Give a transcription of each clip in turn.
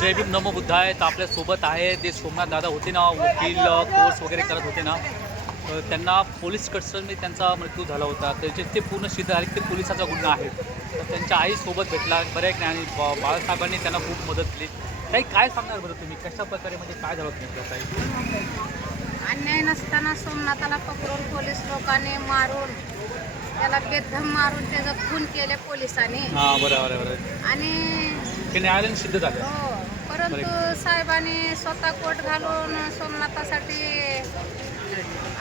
जय भीम नमो बुद्धाय. तर आपल्यासोबत आहे ते सोमनाथ दादा होते ना, वकील कोर्स वगैरे करत होते ना, त्यांना पोलीस कस्टडीमध्ये त्यांचा मृत्यू झाला होता. त्याचे ते पूर्ण सिद्ध झाले ते पोलिसाचा गुन्हा आहे. तर त्यांच्या आईसोबत भेटला बरं एक नाही, आणि बाळासाहेबांनी त्यांना खूप मदत केली. ताई काय सांगणार बरं तुम्ही, कशा प्रकारे म्हणजे काय झालं होतं नेमकं ताई? अन्याय नसताना सोमनाथाला पकडून पोलीस लोकांनी मारून त्याला बेदम मारून त्याचं खून केले पोलिसांनी. हां बरोबर आहे, बरोबर. आणि ते न्यायालयाने सिद्ध झालं. हो, परंतु साहेबांनी स्वतः कोट घालून सोमनाथासाठी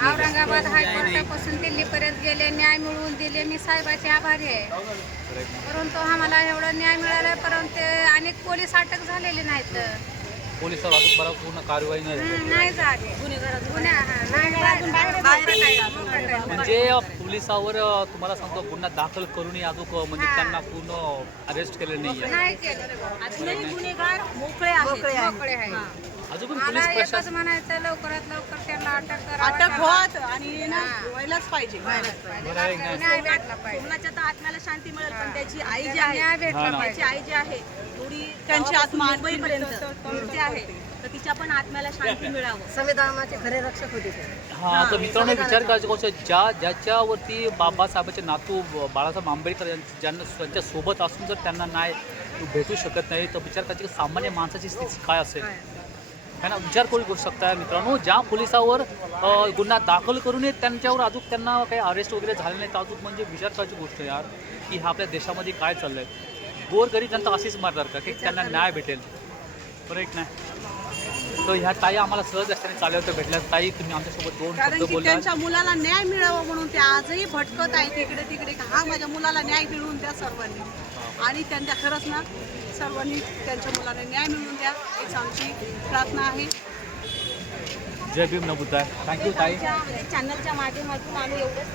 औरंगाबाद हायकोर्टापासून दिल्लीपर्यंत गेले, न्याय मिळवून दिले. मी साहेबाचे आभारी आहे. परंतु आम्हाला एवढं न्याय मिळाला, परंतु अनेक पोलीस अटक झालेले नाहीत. पोलिसावर अजून बरा पूर्ण कारवाई नाही झाली. नाही झाले म्हणजे पोलिसावर तुम्हाला सांगतो गुन्हा दाखल करूनही अजून म्हणजे त्यांना पूर्ण अरेस्ट केलं नाही आहे. नाही केलं. अजूनही गुन्हेगार मोकळे मोकळे आहे. अजून पण मला पोलीस एकच प्रशासन म्हणायचं, लवकरात लवकर त्यांना अटक करा. अटक होत आणि ना व्हायलाच पाहिजे. बरं आहे ना? न्याय भेटला पाहिजे. सोमनाथच्या तर आत्म्याला शांती मिळेल, पण त्याची आई जी आहे, न्याय भेटला हा ना. त्याची पाहिजे. आई जी आहे थोडी त्यांची आत्मा मुंबईपर्यंत जी आहे, तर तिच्या पण आत्म्याला शांती मिळावं. संविधानाचे खरे रक्षक होते ते. हा, तर मित्रांनो विचार करायची गोष्ट आहे, ज्याच्यावरती बाबासाहेबांचे नातू बाळासाहेब आंबेडकर ज्यांना त्यांच्या सोबत असून जर त्यांना न्याय भेटू शकत नाही, तर विचार करायची की सामान्य माणसाची स्थिती काय असेल. है ना, विचार करू शकता मित्रांनो. ज्या पोलिसावर गुन्हा दाखल करूनही त्यांच्यावर अजून त्यांना काही अरेस्ट वगैरे झाले नाही, तर अजून म्हणजे विचार करायची गोष्ट आहे यार, की हा आपल्या देशामध्ये काय चाललंय. गोरगरीब जनता अशीच मारणार का की त्यांना न्याय भेटेल? बरं एक नाही. तर ह्या ताई आम्हाला सहज रस्त्याने चालल्या होत्या, भेटल्या. ताई तुम्ही आमच्यासोबत दोन कारण शब्द की बोलला. त्यांच्या मुलाला न्याय मिळावं म्हणून ते आजही भटकत आहे इकडे तिकडे. हा, माझ्या मुलाला न्याय मिळवून द्या सर्वांनी. आणि त्यांच्या खरंच ना सर्वांनी त्यांच्या मुलाला न्याय मिळवून द्या, हीच आमची प्रार्थना आहे. जय भीम न बुद्धाय. थँक्यू ताई. चॅनलच्या माध्यमातून आम्ही एवढंच